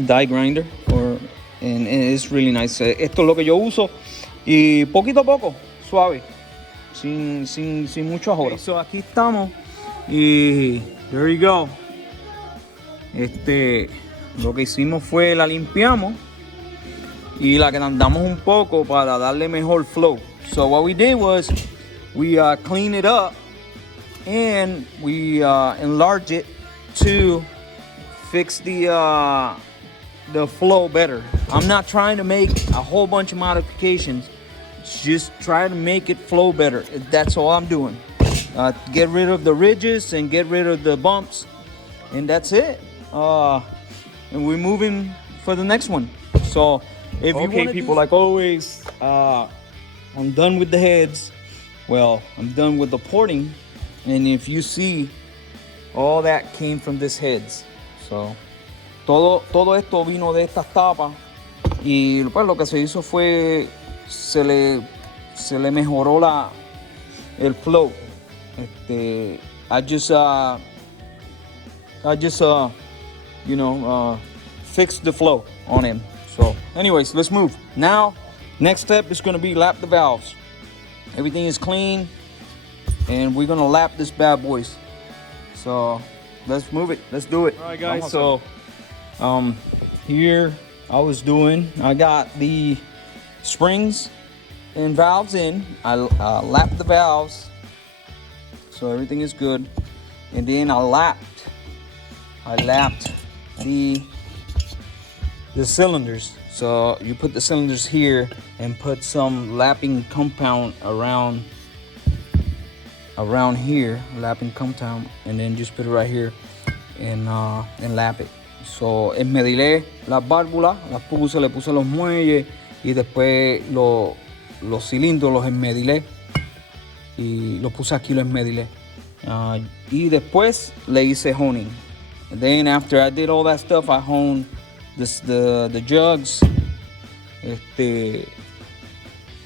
die grinder, and it's really nice. Esto es lo que yo uso, y poquito a poco, suave, sin mucho ahorro. Okay, so aquí estamos, y there you go. Lo que hicimos fue la limpiamos y la agrandamos un poco para darle mejor flow. So what we did was we cleaned it up and we enlarged it to fix the flow better. I'm not trying to make a whole bunch of modifications. Just try to make it flow better. That's all I'm doing. Get rid of the ridges and get rid of the bumps, and that's it. And we're moving for the next one. So if you people, like always, I'm done with the heads. Well, I'm done with the porting, and if you see, all that came from this heads. So todo esto vino de estas tapas, y pues lo que se hizo fue se le mejoró el flow. I just fixed the flow on him. So anyways, let's move. Now, next step is going to be lap the valves. Everything is clean, and we're going to lap this bad boys. So let's move it. Let's do it. All right, guys. So here I got the springs and valves in. I lapped the valves, so everything is good. And then I lapped the cylinders. So you put the cylinders here and put some lapping compound around around here, lapping compound, and then just put it right here and lap it. So enmedilé las válvulas, las puse, le puse los muelles y después los cilindros los enmedilé y los puse aquí, los enmedilé. Y después le hice honing. And then after I did all that stuff, I honed the jugs,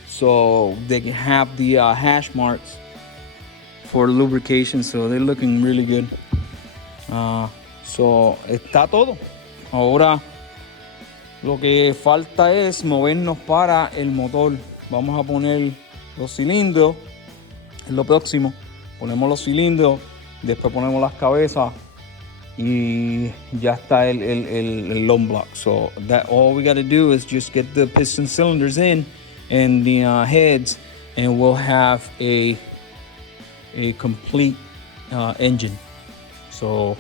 so they can have the hash marks for lubrication. So they're looking really good. So está todo. Ahora lo que falta es movernos para el motor. Vamos a poner los cilindros. Es lo próximo. Ponemos los cilindros, después ponemos las cabezas y ya está el long block. So that all we got to do is just get the piston cylinders in and the heads, and we'll have a complete engine. So,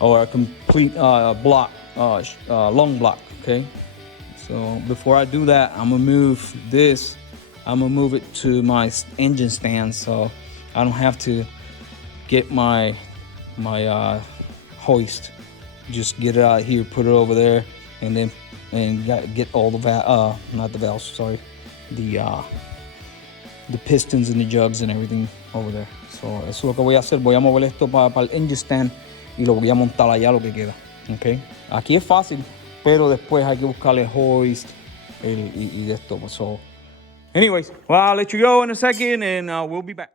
or a complete block, long block. Okay. So before I do that, I'm gonna move this. I'm gonna move it to my engine stand, so I don't have to get my hoist. Just get it out here, put it over there, and then get all the not the valves, sorry, the pistons and the jugs and everything over there. So eso es lo que voy a hacer. Voy a mover esto para el engine stand y lo voy a montar allá lo que queda. Okay. Aquí es fácil, pero después hay que buscarle hoist y de esto. So anyways, well, I'll let you go in a second and we'll be back.